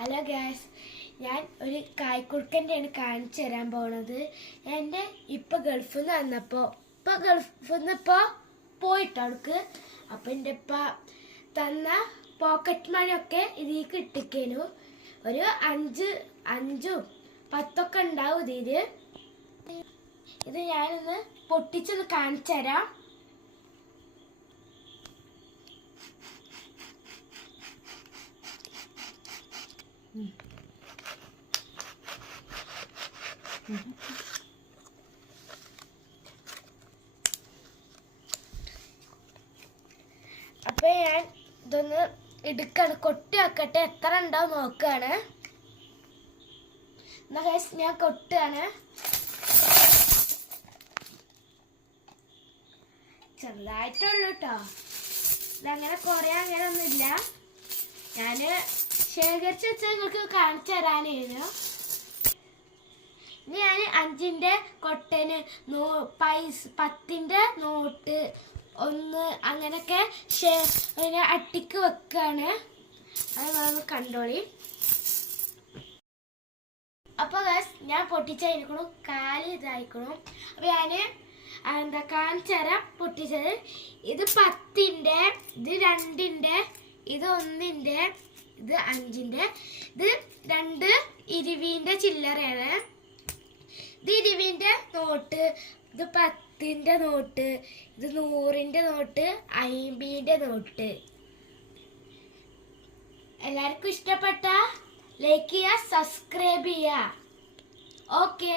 Hello gas, ഞാൻ ഒരു കായ്ക്കുറുക്കൻ്റെയാണ് കാണിച്ചു തരാൻ പോണത്. എൻ്റെ ഗൾഫിൽ നിന്ന് വന്നപ്പോൾ പോയിട്ട് അവൾക്ക് അപ്പം എൻ്റെ ഇപ്പ തന്ന പോക്കറ്റ് മണിയൊക്കെ ഇതിലേക്ക് ഇട്ടിക്കേനു. ഒരു 5-ഉം 10ഒക്കെ ഉണ്ടാവും ഇതിൽ. ഇത് ഞാനൊന്ന് പൊട്ടിച്ചൊന്ന് കാണിച്ചു തരാം. അപ്പൊ ഞാൻ ഇതൊന്ന് എടുക്കാണ്, കൊട്ടി വെക്കട്ടെ, എത്ര ഉണ്ടാവും നോക്കാണ്. എന്നാ ഗൈസ് ഞാൻ കൊട്ടാണ്. ചെറുതായിട്ടുള്ളൂ കേട്ടോ, ഇതങ്ങനെ കുറേ അങ്ങനെ ഒന്നുമില്ല. ഞാന് ശേഖരിച്ച് വെച്ചാൽ നിങ്ങൾക്ക് കാണിച്ചു തരാനായിരുന്നു. ഇനി ഞാൻ 5ന്റെ കൊട്ടന് 10ന്റെ നോട്ട് 1 അങ്ങനെയൊക്കെ അട്ടിക്ക് വെക്കാണ്. അത് നമ്മൾ കണ്ടോളി. അപ്പൊ ഞാൻ പൊട്ടിച്ചായിരിക്കണം, കാല് ഇതായിക്കണം. അപ്പൊ ഞാന് കാണിച്ചു തരാം പൊട്ടിച്ചത്. ഇത് 10ന്റെ, ഇത് 2ന്റെ, ഇത് 1ന്റെ, ഇത് 5ന്റെ, ഇത് 2 20ന്റെ ചില്ലറയാണ്. ഇത് 20ന്റെ നോട്ട്, ഇത് 10ന്റെ നോട്ട്, ഇത് 100ന്റെ നോട്ട്, 50ന്റെ നോട്ട്. എല്ലാവർക്കും ഇഷ്ടപ്പെട്ട ലൈക്ക് ചെയ്യുക, സബ്സ്ക്രൈബ് ചെയ്യുക. ഓക്കെ.